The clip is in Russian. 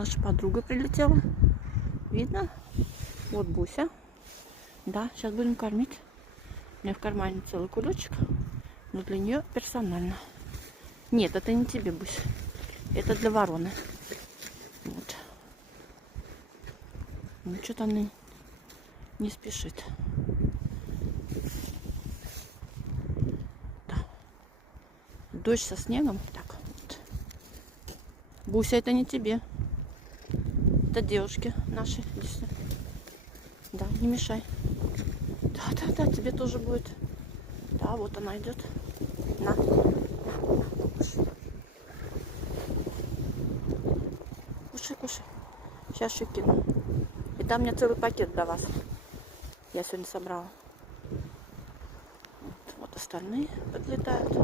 Наша подруга прилетела. Видно? Вот Буся. Да, сейчас будем кормить. У меня в кармане целый кулечек. Но для нее персонально. Нет, это не тебе, Буся. Это для вороны. Вот. Ну, что-то она не спешит. Да. Дождь со снегом. Так, вот. Буся, это не тебе. Это девушки наши. Да, не мешай. Да, тебе тоже будет. Да, вот она идет. На. Кушай. Сейчас еще кину. И там у меня целый пакет для вас. Я сегодня собрала. Вот остальные подлетают.